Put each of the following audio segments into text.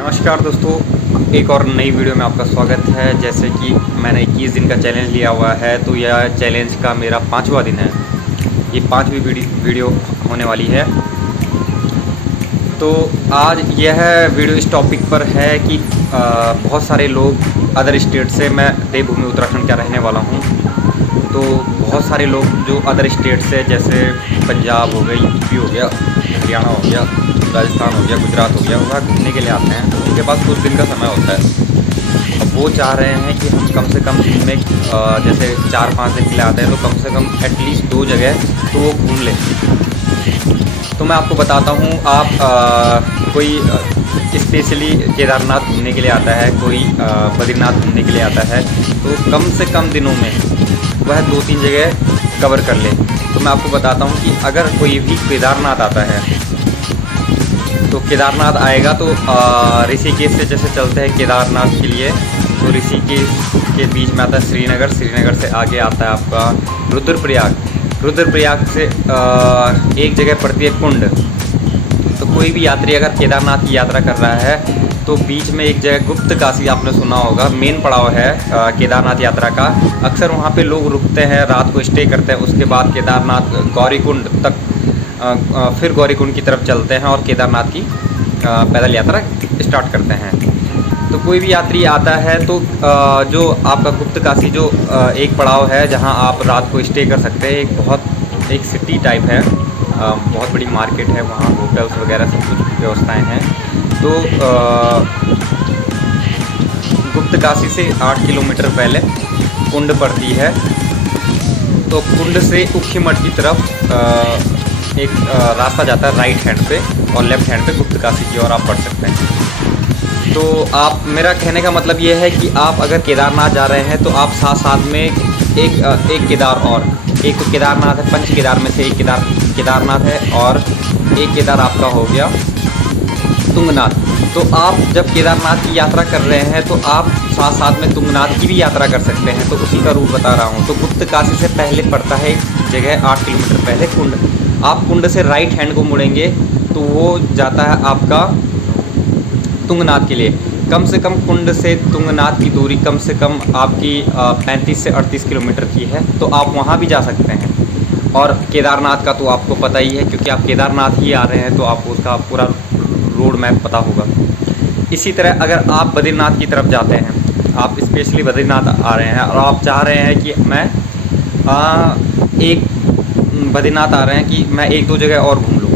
नमस्कार दोस्तों, एक और नई वीडियो में आपका स्वागत है। जैसे कि मैंने 21 दिन का चैलेंज लिया हुआ है, तो यह चैलेंज का मेरा 5वां दिन है। ये 5वीं वीडियो होने वाली है। तो आज यह वीडियो इस टॉपिक पर है कि बहुत सारे लोग अदर स्टेट से, मैं देवभूमि उत्तराखंड का रहने वाला हूँ, तो बहुत सारे लोग जो अदर स्टेट से, जैसे पंजाब हो गई, यूपी हो गया, हरियाणा हो गया, राजस्थान हो गया, गुजरात हो गया, वहाँ घूमने के लिए आते हैं। तो उनके पास कुछ दिन का समय होता है। अब वो चाह रहे हैं कि हम कम से कम दिन में जैसे 4-5 दिन के लिए आते हैं, तो कम से कम एटलीस्ट 2 जगह तो वो घूम लें। तो मैं आपको बताता हूँ, आप कोई स्पेशली केदारनाथ घूमने के लिए आता है, कोई बद्रीनाथ घूमने के लिए आता है, तो कम से कम दिनों में वह 2-3 जगह कवर कर ले। तो मैं आपको बताता हूँ कि अगर कोई भी केदारनाथ आता है, तो केदारनाथ आएगा तो ऋषिकेश से जैसे चलते हैं केदारनाथ के लिए, तो ऋषिकेश के बीच में आता है श्रीनगर। श्रीनगर से आगे आता है आपका रुद्रप्रयाग से एक जगह पड़ती है कुंड। तो कोई भी यात्री अगर केदारनाथ की यात्रा कर रहा है, तो बीच में एक जगह गुप्त काशी आपने सुना होगा, मेन पड़ाव है केदारनाथ यात्रा का। अक्सर वहाँ पे लोग रुकते हैं, रात को स्टे करते हैं, उसके बाद केदारनाथ गौरीकुंड तक फिर गौरीकुंड की तरफ चलते हैं और केदारनाथ की पैदल यात्रा स्टार्ट करते हैं। तो कोई भी यात्री आता है तो जो आपका गुप्त काशी जो एक पड़ाव है, जहाँ आप रात को स्टे कर सकते हैं। एक सिटी टाइप है, बहुत बड़ी मार्केट है, वहाँ होटल्स वगैरह सब कुछ व्यवस्थाएं हैं। तो गुप्त काशी से 8 किलोमीटर पहले कुंड पड़ती है। तो कुंड से उखीमठ की तरफ एक रास्ता जाता है राइट हैंड पे, और लेफ़्ट हैंड पे गुप्त काशी की ओर आप बढ़ सकते हैं। तो आप, मेरा कहने का मतलब ये है कि आप अगर केदारनाथ जा रहे हैं, तो आप साथ साथ में एक केदार, और एक तो केदारनाथ है, पंच केदार में से एक केदारनाथ है, और एक केदार आपका हो गया तुंगनाथ। तो आप जब केदारनाथ की यात्रा कर रहे हैं, तो आप साथ साथ में तुंगनाथ की भी यात्रा कर सकते हैं। तो उसी का रूट बता रहा हूँ। तो गुप्त काशी से पहले पड़ता है एक जगह 8 किलोमीटर पहले कुंड। आप कुंड से राइट हैंड को मुड़ेंगे तो वो जाता है आपका तुंगनाथ के लिए। कम से कम कुंड से तुंगनाथ की दूरी कम से कम आपकी 35 से 38 किलोमीटर की है, तो आप वहाँ भी जा सकते हैं। और केदारनाथ का तो आपको पता ही है, क्योंकि आप केदारनाथ ही आ रहे हैं, तो आपको उसका पूरा रोड मैप पता होगा। इसी तरह अगर आप बद्रीनाथ की तरफ जाते हैं, आप स्पेशली बद्रीनाथ आ रहे हैं और आप चाह रहे हैं कि मैं बद्रीनाथ आ रहे हैं कि मैं 1-2 जगह और घूम लूँ,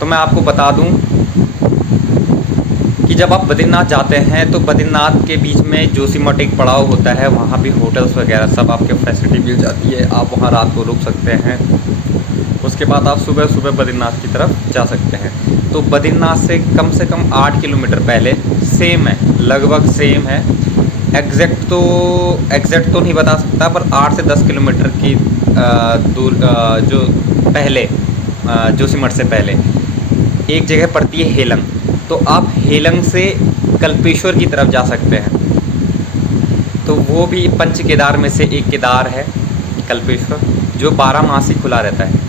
तो मैं आपको बता दूं कि जब आप बद्रीनाथ जाते हैं, तो बद्रीनाथ के बीच में जोशीमठ एक पड़ाव होता है, वहाँ भी होटल्स वगैरह सब आपके फैसिलिटी मिल जाती है। आप वहाँ रात को रुक सकते हैं। उसके बाद आप सुबह सुबह बद्रीनाथ की तरफ जा सकते हैं। तो बद्रीनाथ से कम 8 किलोमीटर पहले सेम है, लगभग सेम है। एग्जैक्ट तो नहीं बता सकता, पर 8 से 10 किलोमीटर की दूर जो पहले जोशीमठ से पहले एक जगह पड़ती है हेलंग। तो आप हेलंग से कल्पेश्वर की तरफ जा सकते हैं। तो वो भी पंच केदार में से एक केदार है कल्पेश्वर, जो 12 मास ही खुला रहता है।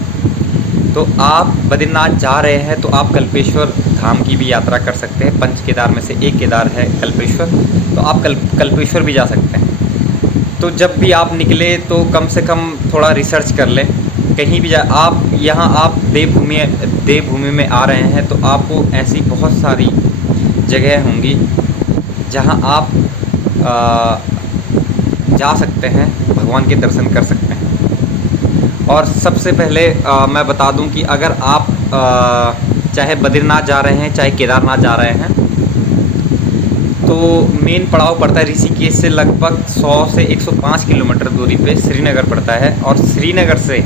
तो आप बद्रीनाथ जा रहे हैं, तो आप कल्पेश्वर धाम की भी यात्रा कर सकते हैं। पंच केदार में से एक केदार है कल्पेश्वर, तो आप कल्पेश्वर भी जा सकते हैं। तो जब भी आप निकले, तो कम से कम थोड़ा रिसर्च कर लें। कहीं भी आप यहाँ आप देवभूमि में आ रहे हैं, तो आपको ऐसी बहुत सारी जगह होंगी जहाँ आप जा सकते हैं, भगवान के दर्शन कर सकते हैं। और सबसे पहले मैं बता दूं कि अगर आप चाहे बद्रीनाथ जा रहे हैं, चाहे केदारनाथ जा रहे हैं, तो मेन पड़ाव पड़ता है ऋषिकेश से लगभग 100 से 105 किलोमीटर दूरी पे श्रीनगर पड़ता है। और श्रीनगर से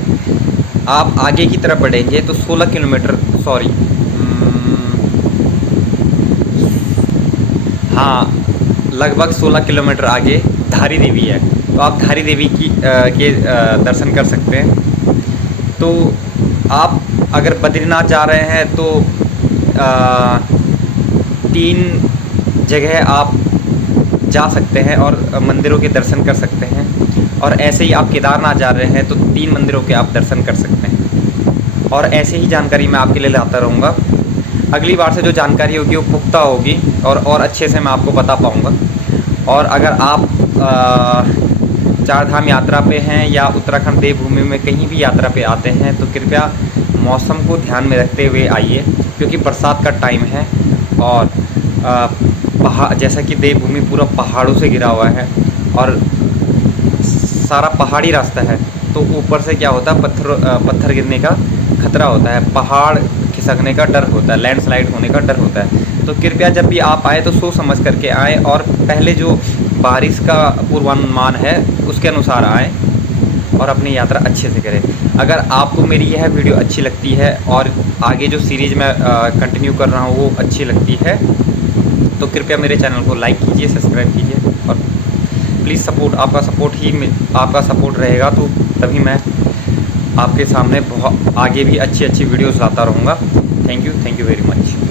आप आगे की तरफ बढ़ेंगे तो 16 किलोमीटर, लगभग 16 किलोमीटर आगे धारी देवी है। तो आप धारी देवी के दर्शन कर सकते हैं। तो आप अगर बद्रीनाथ जा रहे हैं, तो 3 जगह आप जा सकते हैं और मंदिरों के दर्शन कर सकते हैं। और ऐसे ही आप केदारनाथ जा रहे हैं, तो 3 मंदिरों के आप दर्शन कर सकते हैं। और ऐसे ही जानकारी मैं आपके लिए लाता रहूँगा। अगली बार से जो जानकारी होगी वो पुख्ता होगी और अच्छे से मैं आपको बता पाऊँगा। और अगर आप चार धाम यात्रा पे हैं या उत्तराखंड देवभूमि में कहीं भी यात्रा पे आते हैं तो कृपया मौसम को ध्यान में रखते हुए आइए, क्योंकि बरसात का टाइम है और पहाड़ जैसा कि देवभूमि पूरा पहाड़ों से घिरा हुआ है और सारा पहाड़ी रास्ता है, तो ऊपर से क्या होता है पत्थर गिरने का खतरा होता है, पहाड़ खिसकने का डर होता है, लैंडस्लाइड होने का डर होता है। तो कृपया जब भी आप आए तो सोच समझ करके आएँ और पहले जो बारिश का पूर्वानुमान है उसके अनुसार आएँ और अपनी यात्रा अच्छे से करें। अगर आपको मेरी यह वीडियो अच्छी लगती है और आगे जो सीरीज़ मैं कंटिन्यू कर रहा हूँ वो अच्छी लगती है तो कृपया मेरे चैनल को लाइक कीजिए, सब्सक्राइब कीजिए और प्लीज़ सपोर्ट, आपका सपोर्ट रहेगा तो तभी मैं आपके सामने बहुत आगे भी अच्छी वीडियोज़ लाता रहूँगा। Thank you very much.